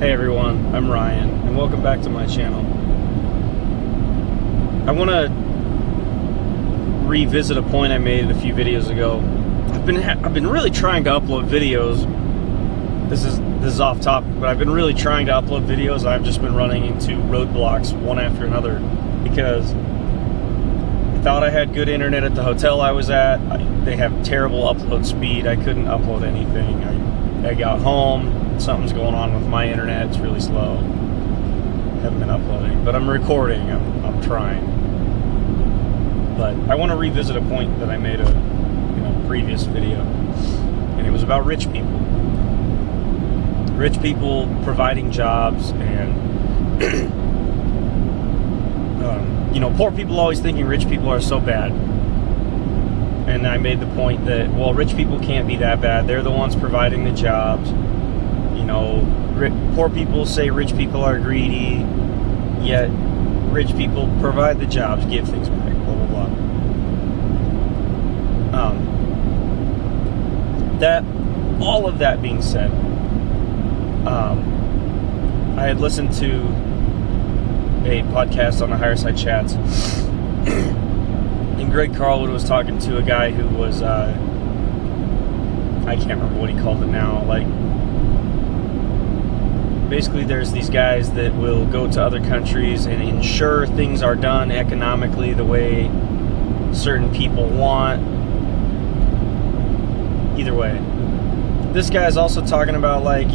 Hey everyone, I'm Ryan, and welcome back to my channel. I want to revisit a point I made a few videos ago. I've been really trying to upload videos. This is off topic, but I've been really trying to upload videos. I've just been running into roadblocks one after another because I thought I had good internet at the hotel I was at. They have terrible upload speed. I couldn't upload anything. I got home. Something's going on with my internet. It's really slow. Haven't been uploading, but I'm recording. I'm trying. But I want to revisit a point that I made in a previous video, and it was about rich people. Rich people providing jobs, and poor people always thinking rich people are so bad. And I made the point that, well, rich people can't be that bad. They're the ones providing the jobs. Poor people say rich people are greedy, yet rich people provide the jobs, give things back, blah, blah, blah. All of that being said, I had listened to a podcast on the Higher Side Chats, and Greg Carlwood was talking to a guy who was, I can't remember what he called it now, basically there's these guys that will go to other countries and ensure things are done economically the way certain people want. Either way, this guy's also talking about, if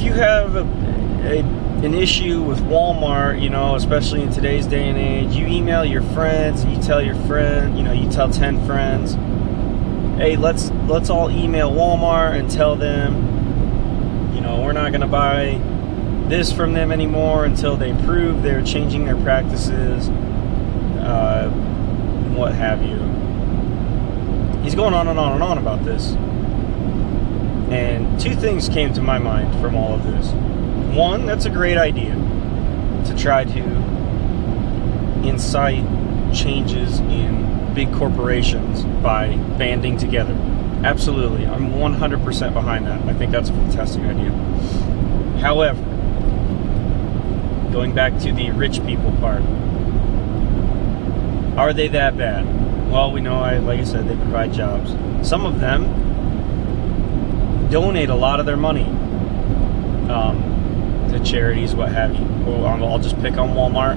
you have an issue with Walmart, especially in today's day and age, you email your friends and you tell your friend, you tell 10 friends, hey, let's all email Walmart and tell them, we're not going to buy this from them anymore until they prove they're changing their practices, what have you. He's going on and on and on about this. And two things came to my mind from all of this. One, that's a great idea to try to incite changes in big corporations by banding together. Absolutely, I'm 100% behind that. I think that's a fantastic idea. However, going back to the rich people part, are they that bad? Well, we know, like I said, they provide jobs. Some of them donate a lot of their money to charities, what have you. Well, I'll just pick on Walmart.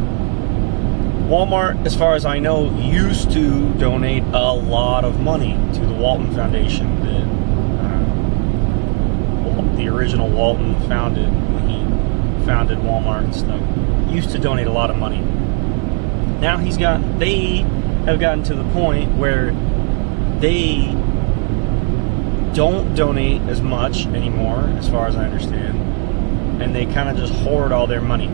Walmart, as far as I know, used to donate a lot of money to the Walton Foundation that the original Walton founded when he founded Walmart and stuff. Used to donate a lot of money. Now they have gotten to the point where they don't donate as much anymore, as far as I understand, and they kind of just hoard all their money.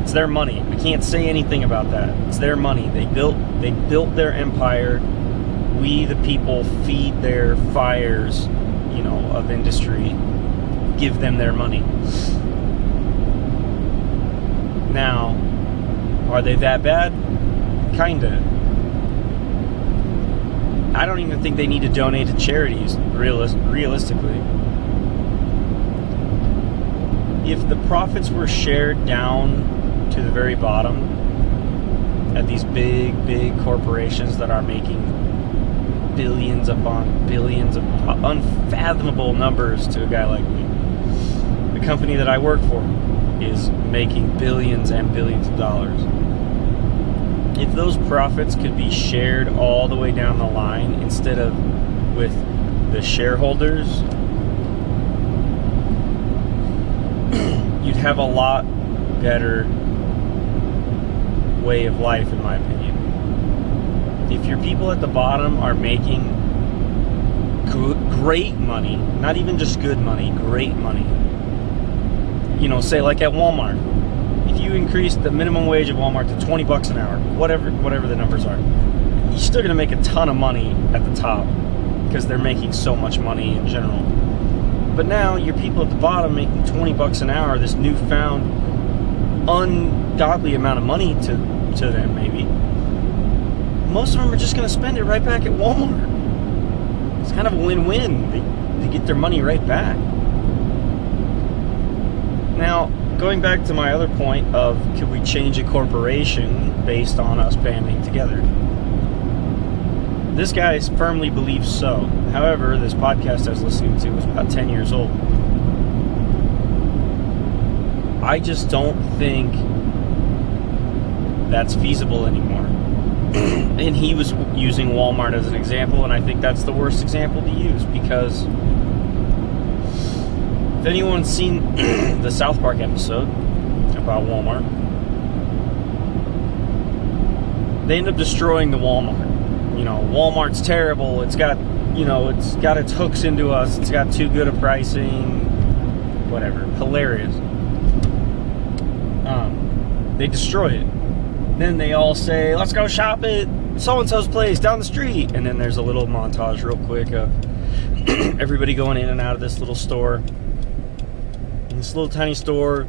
It's their money. I can't say anything about that. It's their money. They built their empire. We, the people, feed their fires, of industry. Give them their money. Now, are they that bad? Kinda. I don't even think they need to donate to charities, realistically. If the profits were shared down to the very bottom at these big corporations that are making billions upon billions of unfathomable numbers to a guy like me. The company that I work for is making billions and billions of dollars. If those profits could be shared all the way down the line instead of with the shareholders, you'd have a lot better way of life, in my opinion. If your people at the bottom are making great money, not even just good money, great money, say like at Walmart, if you increase the minimum wage at Walmart to $20 an hour, whatever the numbers are, you're still going to make a ton of money at the top because they're making so much money in general. But now your people at the bottom making $20 an hour, this newfound ungodly amount of money to them, maybe. Most of them are just going to spend it right back at Walmart. It's kind of a win-win. They get their money right back. Now, going back to my other point of could we change a corporation based on us banding together? This guy firmly believes so. However, this podcast I was listening to was about 10 years old. I just don't think that's feasible anymore. And he was using Walmart as an example, and I think that's the worst example to use, because if anyone's seen the South Park episode about Walmart, they end up destroying the Walmart. Walmart's terrible. It's got its hooks into us. It's got too good a pricing. Whatever. Hilarious. They destroy it. Then they all say, let's go shop at so-and-so's place down the street. And then there's a little montage real quick of everybody going in and out of this little store. And this little tiny store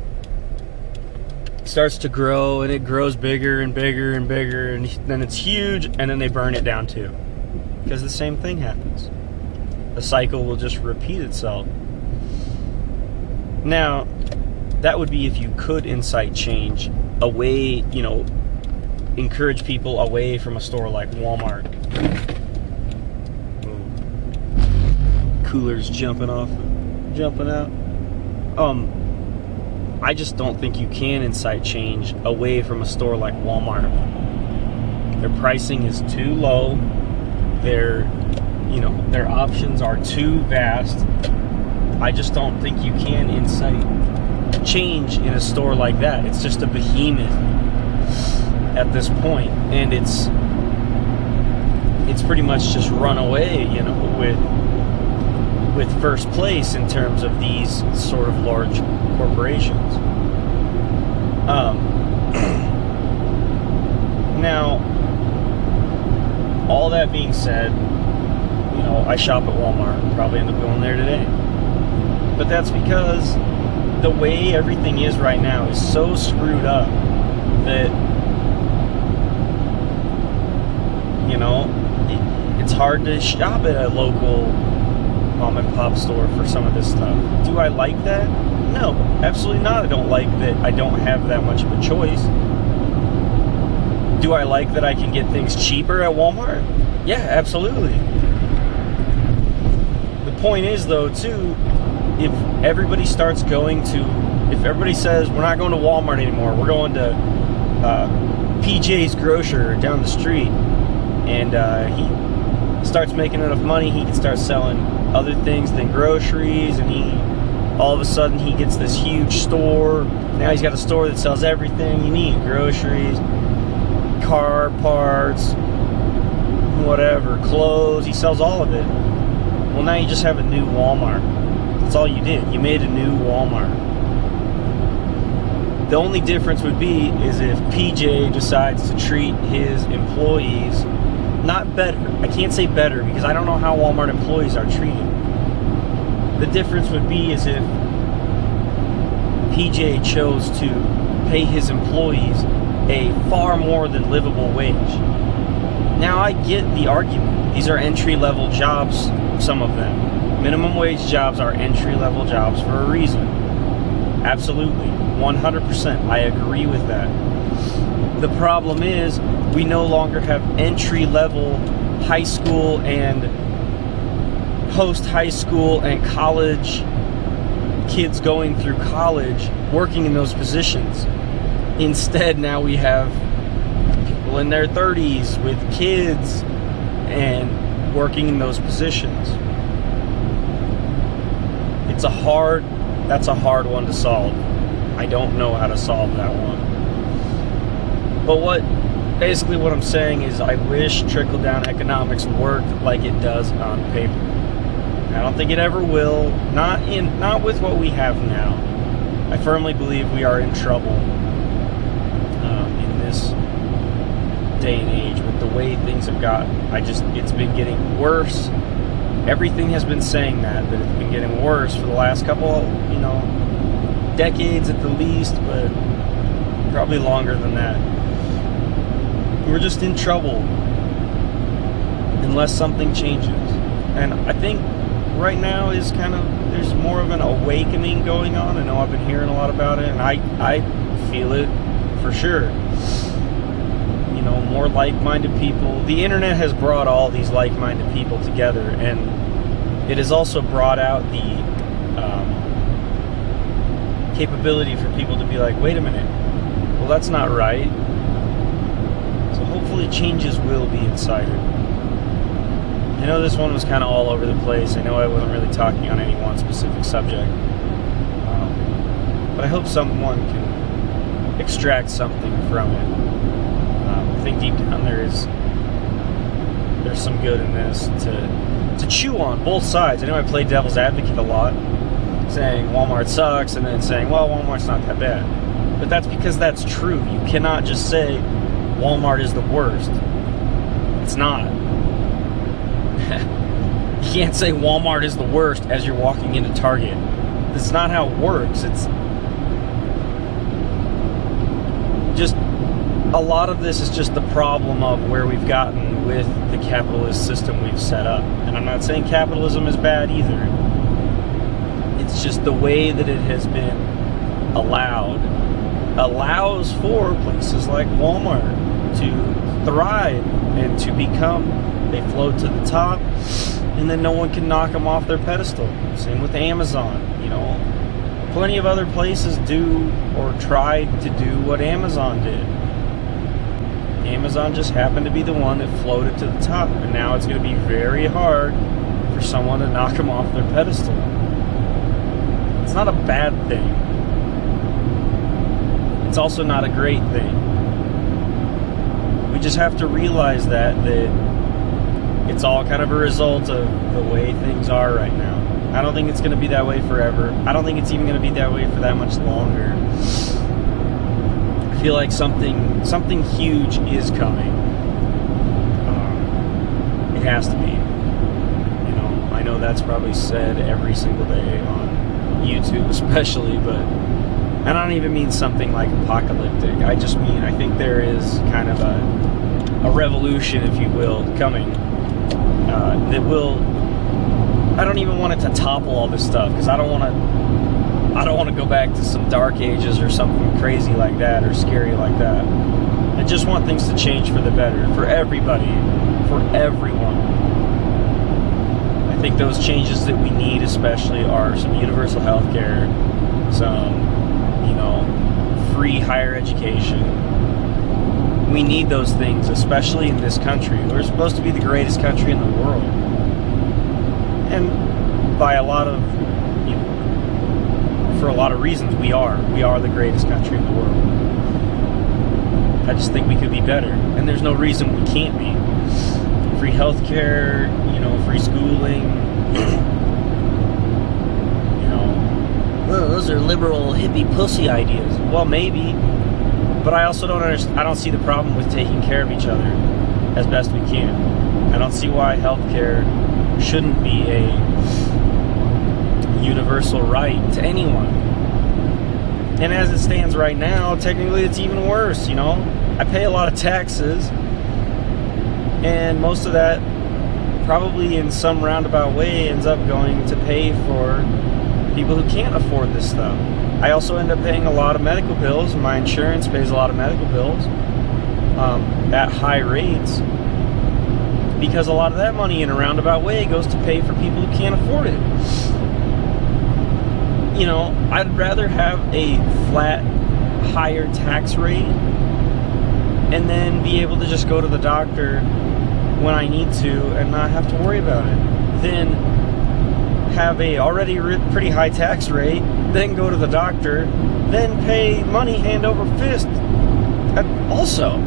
starts to grow, and it grows bigger and bigger and bigger, and then it's huge, and then they burn it down too. Because the same thing happens. The cycle will just repeat itself. Now, that would be if you could incite change away, encourage people away from a store like Walmart. Coolers jumping out. I just don't think you can incite change away from a store like Walmart. Their pricing is too low. Their options are too vast. I just don't think you can incite change in a store like that. It's just a behemoth at this point, and it's pretty much just run away, with first place in terms of these sort of large corporations. Now, all that being said, I shop at Walmart. Probably end up going there today. But that's because the way everything is right now is so screwed up that, it's hard to shop at a local mom and pop store for some of this stuff. Do I like that? No, absolutely not. I don't like that I don't have that much of a choice. Do I like that I can get things cheaper at Walmart? Yeah, absolutely. The point is, though, too, if everybody starts if everybody says, we're not going to Walmart anymore, we're going to PJ's Grocer down the street, and he starts making enough money, he can start selling other things than groceries, and all of a sudden he gets this huge store. Now he's got a store that sells everything you need: groceries, car parts, whatever, clothes. He sells all of it. Well, now you just have a new Walmart. That's all you did. You made a new Walmart. The only difference would be is if PJ decides to treat his employees not better. I can't say better because I don't know how Walmart employees are treated. The difference would be is if PJ chose to pay his employees a far more than livable wage. Now, I get the argument. These are entry-level jobs, some of them. Minimum wage jobs are entry-level jobs for a reason. Absolutely. 100%. I agree with that. The problem is we no longer have entry-level high school and post-high school and college kids going through college working in those positions. Instead, now we have people in their 30s with kids and working in those positions. That's a hard one to solve. I don't know how to solve that one. But basically what I'm saying is I wish trickle-down economics worked like it does on paper. I don't think it ever will. Not with what we have now. I firmly believe we are in trouble in this day and age with the way things have gotten. It's been getting worse. Everything has been saying that it's been getting worse for the last couple, decades at the least, but probably longer than that. We're just in trouble unless something changes. And I think right now is there's more of an awakening going on. I know I've been hearing a lot about it, and I feel it for sure. You know, more like-minded people. The internet has brought all these like-minded people together, and it has also brought out the capability for people to be like, wait a minute, well, that's not right. So hopefully changes will be incited. I know this one was kind of all over the place. I know I wasn't really talking on any one specific subject. But I hope someone can extract something from it. I think deep down there's some good in this to chew on both sides. I know I play devil's advocate a lot, saying Walmart sucks and then saying, well, Walmart's not that bad. But that's because that's true. You cannot just say Walmart is the worst. It's not. You can't say Walmart is the worst as you're walking into Target. That's not how it works. It's just a lot of this is just the problem of where we've gotten with the capitalist system we've set up. And I'm not saying capitalism is bad either. It's just the way that it has been allows for places like Walmart to thrive and to become, they float to the top, and then no one can knock them off their pedestal. Same with Amazon, you know. Plenty of other places do or tried to do what Amazon did. Amazon just happened to be the one that floated to the top, and now it's going to be very hard for someone to knock them off their pedestal. It's not a bad thing. It's also not a great thing. We just have to realize that it's all kind of a result of the way things are right now. I don't think it's going to be that way forever. I don't think it's even going to be that way for that much longer. I feel like something huge is coming. It has to be. You know, I know that's probably said every single day on YouTube especially, but I don't even mean something like apocalyptic. I just mean I think there is kind of a revolution, if you will, coming that will. I don't even want it to topple all this stuff because I don't want to go back to some dark ages or something crazy like that or scary like that. I just want things to change for the better for everybody, for everyone. I think those changes that we need especially are some universal health care, some, free higher education. We need those things, especially in this country. We're supposed to be the greatest country in the world. And by a lot of, for a lot of reasons, we are. We are the greatest country in the world. I just think we could be better. And there's no reason we can't be. Free healthcare, free schooling. Those are liberal hippie pussy ideas. Well, maybe. But I also don't understand. I don't see the problem with taking care of each other as best we can. I don't see why healthcare shouldn't be a universal right to anyone. And as it stands right now, technically it's even worse, I pay a lot of taxes, and most of that probably in some roundabout way ends up going to pay for people who can't afford this stuff. I also end up paying a lot of medical bills, and my insurance pays a lot of medical bills at high rates, because a lot of that money in a roundabout way goes to pay for people who can't afford it. I'd rather have a flat, higher tax rate and then be able to just go to the doctor when I need to and not have to worry about it than have a already pretty high tax rate, then go to the doctor, then pay money hand over fist. Also,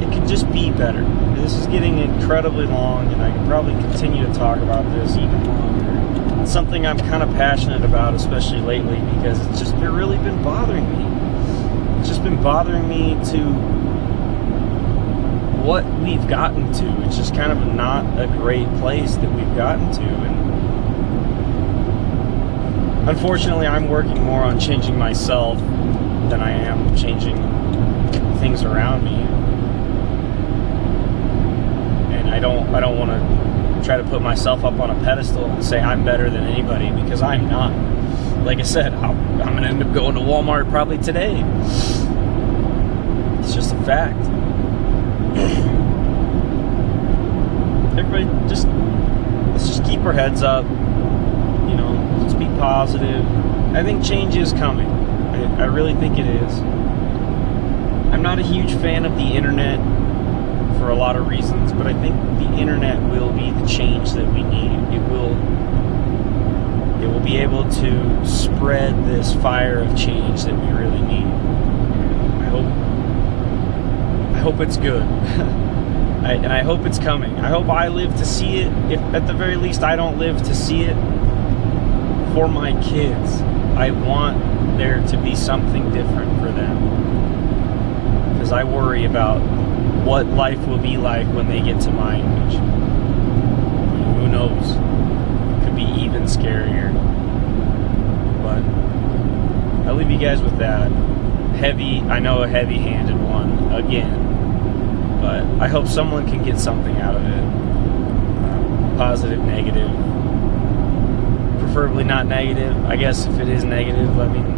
it could just be better. This is getting incredibly long, and I could probably continue to talk about this even longer. It's something I'm kind of passionate about, especially lately, because it's just really been bothering me. It's just been bothering me to what we've gotten to. It's just kind of not a great place that we've gotten to, and unfortunately I'm working more on changing myself than I am changing things around me. And and I don't want to try to put myself up on a pedestal and say I'm better than anybody, because I'm not. Like I said, I'm going to end up going to Walmart probably today. It's just a fact. Everybody, let's just keep our heads up. You know, let's be positive. I think change is coming. I really think it is. I'm not a huge fan of the internet for a lot of reasons, but I think the internet will be the change that we need. It will be able to spread this fire of change that we really need. I hope it's good. And I hope it's coming. I hope I live to see it. If at the very least I don't live to see it for my kids. I want there to be something different for them, because I worry about what life will be like when they get to my age. Who knows? It could be even scarier. But I'll leave you guys with that. I know a heavy-handed one again, but I hope someone can get something out of it. Positive, negative. Preferably not negative. I guess if it is negative, I mean,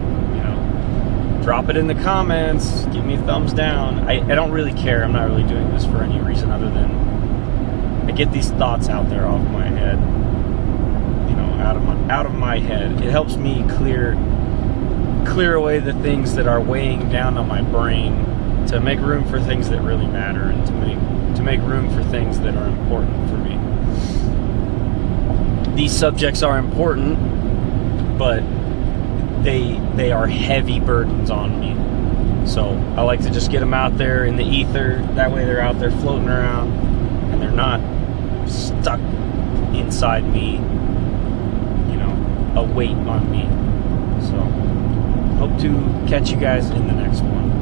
drop it in the comments. Give me a thumbs down. I don't really care. I'm not really doing this for any reason other than I get these thoughts out there off my head. Out of my head. It helps me clear away the things that are weighing down on my brain, to make room for things that really matter, and to make room for things that are important for me. These subjects are important, but they are heavy burdens on me. So I like to just get them out there in the ether. That way they're out there floating around, and they're not stuck inside me, a weight on me. So hope to catch you guys in the next one.